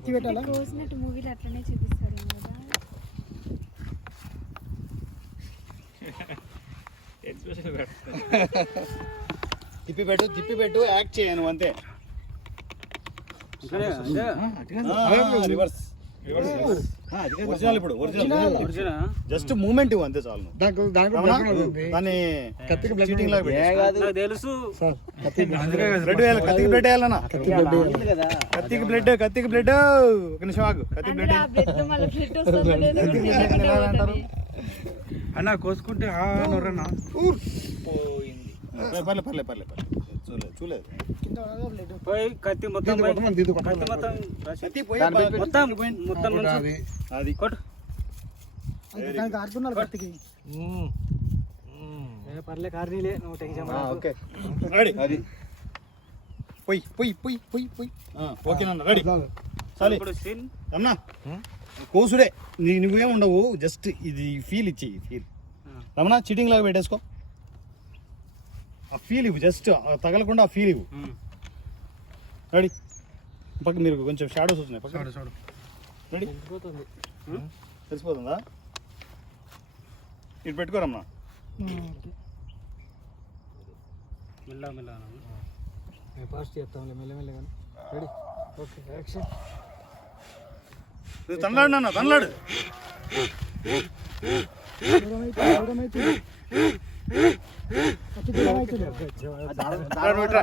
కత్తి పెట్టాలా కోసినట్టు మూవీలో అట్లనే చూపిస్తారు కదా. తిప్పి పెట్టు తిప్పి పెట్టు యాక్ట్ చేయను అంతే. రివర్స్ ఒరిజినల్ ఇప్పుడు ఒరిజినల్ జస్ట్ మూమెంట్ ఇవ్వు అంతే చాలు. దాన్ని కత్తికి బ్లడ్ చీటింగ్ లాగా. నాకు తెలుసు. బ్లడ్ వేయాలి కత్తికి బ్లడ్ వేయాలన్నా. కత్తికి బ్లడ్ కత్తికి బ్లడ్ ఒక నిమిషం ఆగు. కత్తికి బ్లడ్. అంటారు? అన్న కోసుకుంటే నొర్రన్నా పర్లే పర్లే పర్లే పర్లే. చూడలేదు చూడలేదు? పోయి కత్తి మొత్తం. కత్తి మొత్తం కత్తి పోయి మొత్తం మొత్తం ఒకటి నుంచి అది. అది కొట్టు. అది దానికి ఆడుతున్నారు కత్తికి. పర్లే కార్నీలే నువ్వు టెన్షన్ ఓకే. రెడీ. అది. పోయి పోయి పోయి పోయి పోయి. ఓకే నాన్న రెడీ. చాలు. ఇప్పుడు సీన్. రమణ కోసుడే. నీ నువ్వేం ఉండవు జస్ట్ ఇది ఫీల్ ఇచ్చి ఫీల్ రమణ చీటింగ్ లాగా పెట్టేసుకో. ఆ ఫీల్ ఇవ్వు జస్ట్ తగలకుండా ఆ ఫీల్ ఇవ్వు. రెడీ పక్క మీరు కొంచెం షాడోస్ వస్తున్నాయి పక్క రెడీ తెలిసిపోతుందా. ఇటు పెట్టుకో రమణ. మెల్ల మెల్ల ఫాస్ట్ చేస్తాంలే మెల్లమెల్లగా రెడీ ఓకే యాక్షన్ తనలాడు నాన్న తనలాడు. దూరమైతే దూరమైతే అతి దూరమైతే. రమణ ఇట్రా.